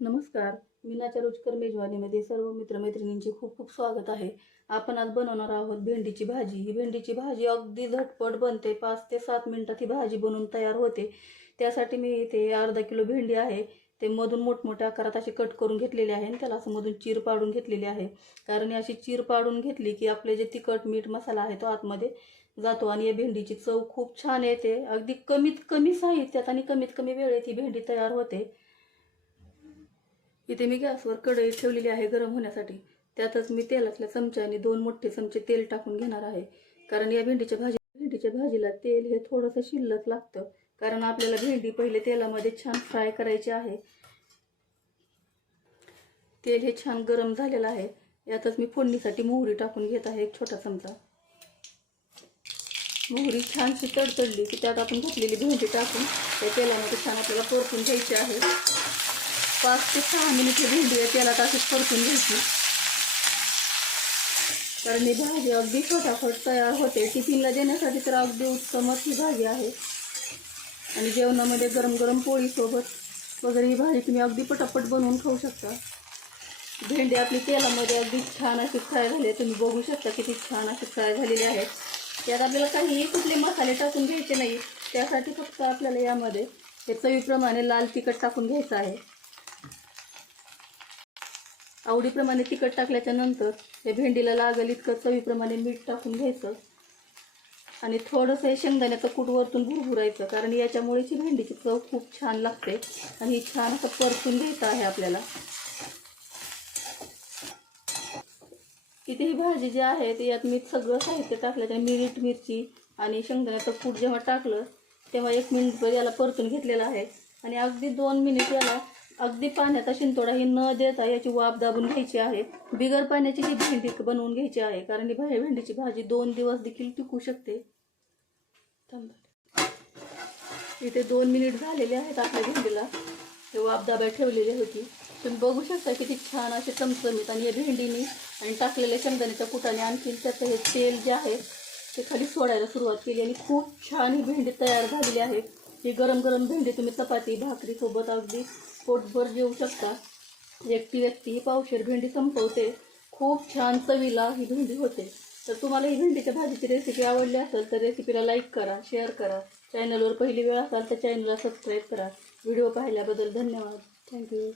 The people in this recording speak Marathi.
नमस्कार. मीनाच्या रुचकर मेजवानीमध्ये सर्व मित्रमैत्रिणींचे खूप खूप स्वागत आहे. आपण आज बनवणार आहोत भेंडीची भाजी. ही भेंडीची भाजी अगदी झटपट बनते. पाच ते सात मिनिटात ही भाजी बनवून तयार होते. त्यासाठी मी इथे अर्धा किलो भेंडी आहे. ते मधून मोठमोठ्या आकारात अशी कट करून घेतलेले आहे आणि त्याला असं मधून चीर पाडून घेतलेली आहे. कारण ही अशी चीर पाडून घेतली की आपले जे तिखट मीठ मसाला आहे तो आतमध्ये जातो आणि या भेंडीची चव खूप छान येते. अगदी कमीत कमी साहित्यात आणि कमीत कमी वेळेत ही भेंडी तयार होते. इथे मी गॅसवर कढई ठेवलेली आहे गरम होण्यासाठी. त्यातच मी तेलातल्या चमच्याने दोन मोठे चमचे तेल टाकून घेणार आहे. कारण या भेंडीच्या भाजी भेंडीच्या भाजीला तेल हे थोडंसं शिल्लक लागतं. कारण आपल्याला भेंडी पहिले तेलामध्ये छान फ्राय करायची आहे. तेल हे छान गरम झालेलं आहे. यातच मी फोडणीसाठी मोहरी टाकून घेत आहे एक छोटा चमचा. मोहरी छानशी तडतडली की त्यात आपण घातलेली भेंडी टाकून त्या तेलामध्ये छान आपल्याला परतून घ्यायची आहे. पाच ते सहा मिनिटे भेंडी आहे त्याला अशीच परतून घ्यायची. कारण ही भाजी अगदी फटाफट तयार होते. टिफिनला देण्यासाठी तर अगदी उत्तमच ही भाजी आहे. आणि जेवणामध्ये गरम गरम पोळीसोबत वगैरे ही भाजी तुम्ही अगदी पटापट बनवून खाऊ शकता. भेंडी आपली तेलामध्ये अगदी छान अशी फ्राय झाली आहे. तुम्ही बघू शकता किती छान अशी फ्राय झालेली आहे. त्यात आपल्याला काहीही कुठले मसाले टाकून घ्यायचे नाही. त्यासाठी फक्त आपल्याला यामध्ये हे चवीप्रमाणे लाल तिखट टाकून घ्यायचं आहे. आवडीप्रमाणे तिखट टाकल्याच्या नंतर हे भेंडीला लागेल इतकं चवीप्रमाणे मीठ टाकून घ्यायचं. आणि थोडंसं हे शेंगदाण्याचं कूट वरतून भुरभुरायचं कारण याच्यामुळेच भेंडीची चव खूप छान लागते. आणि ही छान असं परतून घ्यायचं आहे आपल्याला. इथे ही भाजी जी आहे ती यात मी सगळं साहित्य टाकलं त्या मीठ मिरची आणि शेंगदाण्याचं कूट जेव्हा टाकलं तेव्हा एक मिनिटभर याला परतून घेतलेलं आहे. आणि अगदी दोन मिनिट याला अगदी पाण्याचा शिंतोडा ही न देता याची वाफ दाबून घ्यायची आहे. बिगर पाण्याची ही भेंडी बनवून घ्यायची आहे कारण ही भाजी भेंडीची भाजी दोन दिवस देखील टिकू शकते. इथे दोन मिनिट झालेले आहेत आपल्या भेंडीला. ते वाफ दाब्यात ठेवलेली होती. तुम्ही बघू शकता किती छान असे चमचमीत आणि या भेंडीने आणि टाकलेल्या शेंगदाण्याच्या कुटाने आणखी त्याचं हे तेल जे आहे ते खाली सोडायला सुरुवात केली आणि खूप छान ही भेंडी तयार झालेली आहे. ही गरम गरम भेंडी तुम्ही चपाती भाकरीसोबत अगदी पोटभर जेवू शकता. एकटी व्यक्ती ही पावशेर भेंडी संपवते. खूप छान चवीला ही भेंडी होते. तर तुम्हाला ही भेंडीच्या भाजीची रेसिपी आवडली असेल तर रेसिपीला लाईक करा शेअर करा. चॅनलवर पहिली वेळ असाल तर चॅनलला सबस्क्राईब करा. व्हिडिओ पाहिल्याबद्दल धन्यवाद. थँक्यू